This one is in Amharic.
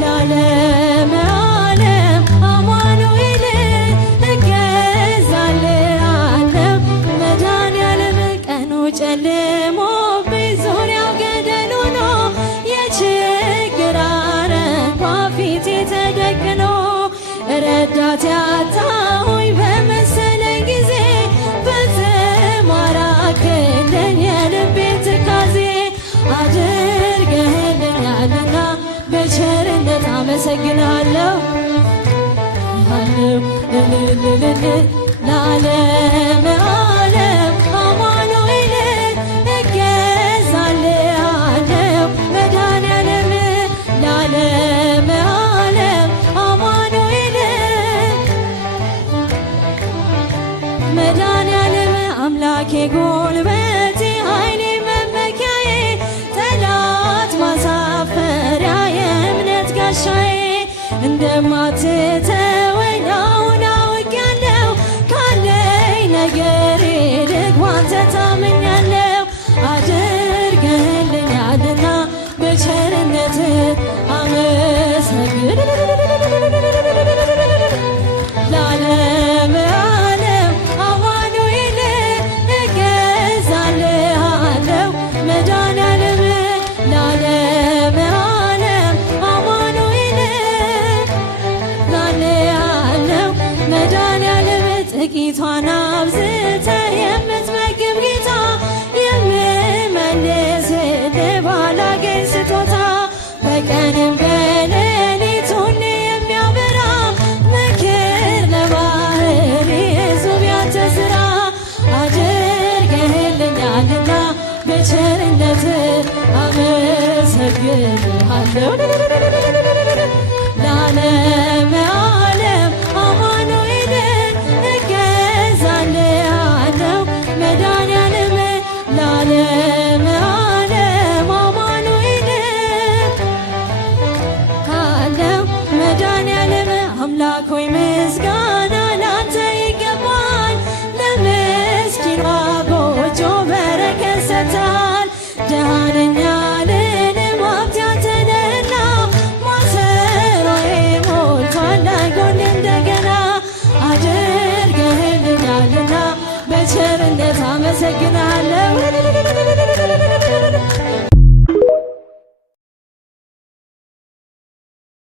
ለዓለመ ዓለም አማኑኤል እገዛልሃለሁ መድኃኒዓለም ቀኑ ጨልሞብኝ ዙሪያው ገደል ሆኖ የችግር አረንቋ ፊቴ ተደቅኖ ረዳት ያጣሁኝ በመሰለኝ ጊዜ ፈጽሞ አራክልኝ የልቤን ትካዜ አድርገህልኛልና በቸርነት አመሰግናለሁ ለዓለመ ዓለም አማኑኤል እገዛልሃለሁ መድኃኒዓለም ለዓለመ ዓለም አማኑኤል መድኃኒዓለም አምላኬ ጉልበቴ ኃይሌ መመኪያዬ ጠላት ማሳፈሪያ የእምነት ጋሻዬ እንደማትተወኝ አሁን አውቄያለሁ ካለኝ ነገር ይልቅ ባንተ ታምኛለሁ አድርገህልኛልና በቸርነት አመሰግን ለዓለመ ዓለም አማኑኤል እገዛልሃለሁ መድኃኒዓለም ለዓለመ ዓለም አማኑኤል እገዛልሃለሁ መድኃኒዓለም ጥቂቷን አብዝተህ የምትመግብ ጌታ የምመልስልህ ባላገኝ ስጦታ በቀንም በሌሊት ሁሌ የሚያበራ ምክር ለባህሪ እጹብ ያንተ ሥራ አድርገህልኛልና በቸርነት አመሰግንሃለሁ ለዓለመ ዓለም አማኑኤል እገዛልሃለሁ መድኃኒዓለም ለዓለመ ዓለም አማኑኤል አለው መድኃኒዓለም አምላክ ሆይ ምስጋና ላንተ ይገባል ለምስኪኗ ጎጆ በረከት ሰጥተሃል ድሃ ነኝ አልልም ሀብት ያንተ ነህና ማሰሮዬ ሞልቷል አይጎል እንደገና አድርገህልኛልና በቸርነት አመሰግናለሁ